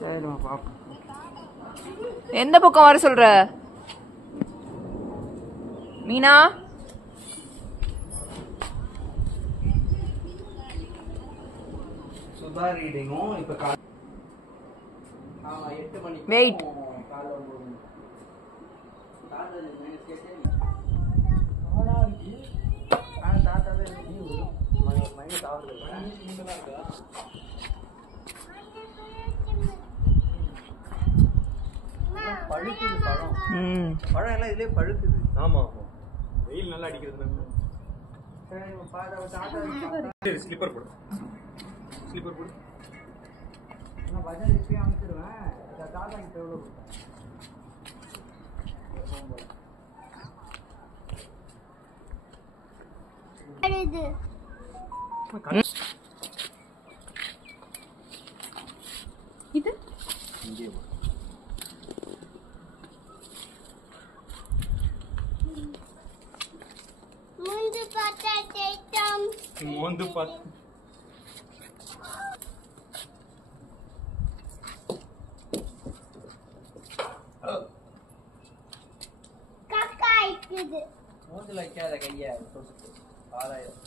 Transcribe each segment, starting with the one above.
சரிம்மா பாப்போம். எந்த பக்கம் வர சொல்ற மீனா? சுதா ரீடிங்கும் இப்ப 8 மணிக்கு வெயிட். காலைல 9 மணி. பழுக்குது பழம். பழம் எல்லாம் இதுலயே பழுக்குது. ஆமா ஆமா, வெயில் நல்லா அடிக்கிறது. ஸ்லிப்பர் போடு, ஸ்லிப்பர் போடு. நான் பஜார் இப்பயே அனுப்பிச்சிருவேன். தாத்தா கிட்ட எவ்வளவு இது மோந்து பாத்து மூஞ்சில வைக்காத கைய ஆளாயிரம்.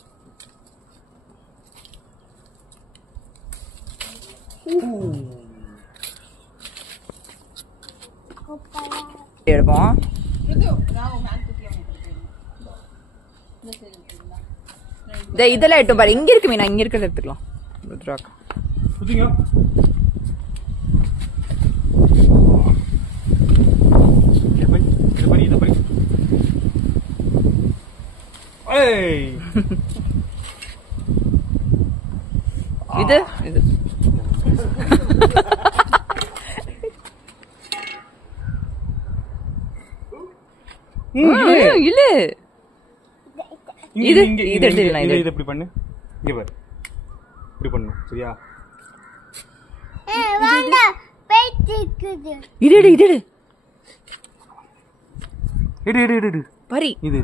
எடுப்போம். இதெல்லாம் எட்டும் பாரு. இங்க இருக்கு மீனா, இங்க இருக்கிறத எடுத்துக்கலாம். புதிங்க இது படி. ஏய் இது இது இல்ல இது இது எடுத்துக்கலாம். இது இப்படி பண்ணு, இங்க பாரு, இப்படி பண்ணு. சரியா? இது எடு, இது எடு, எடு எடு எடு எடு. பரி இது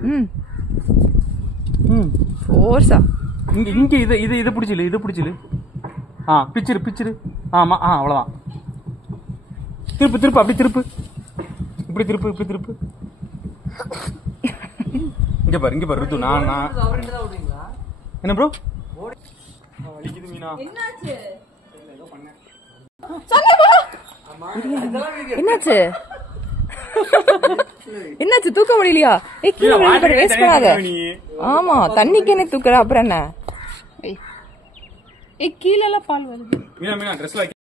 ஃபோர்ஸா இங்க இங்க இது இது இது பிடிச்சிரு, இது பிடிச்சிரு. பிச்சிரு பிச்சிரு. ஆமா அவ்வளவுதான். திருப்பு திருப்பு, அப்படி திருப்பு, இப்படி திருப்பு, இப்படி திருப்பு. இங்க பாரு, இங்க பாரு ருத்து. நான் என்ன ப்ரோ வலிக்குது மீனா? என்னாச்சு? ஏதோ பண்ணேன். என்னாச்சு? என்னாச்சு? தூக்க முடியலையா? கீழே வேஸ்ட் பண்ணாத. ஆமா, தண்ணிக்கு என்ன தூக்குற? அப்புறம் என்ன? கீழே எல்லாம் பால் வருது. மீனா மீனா ட்ரெஸ்ல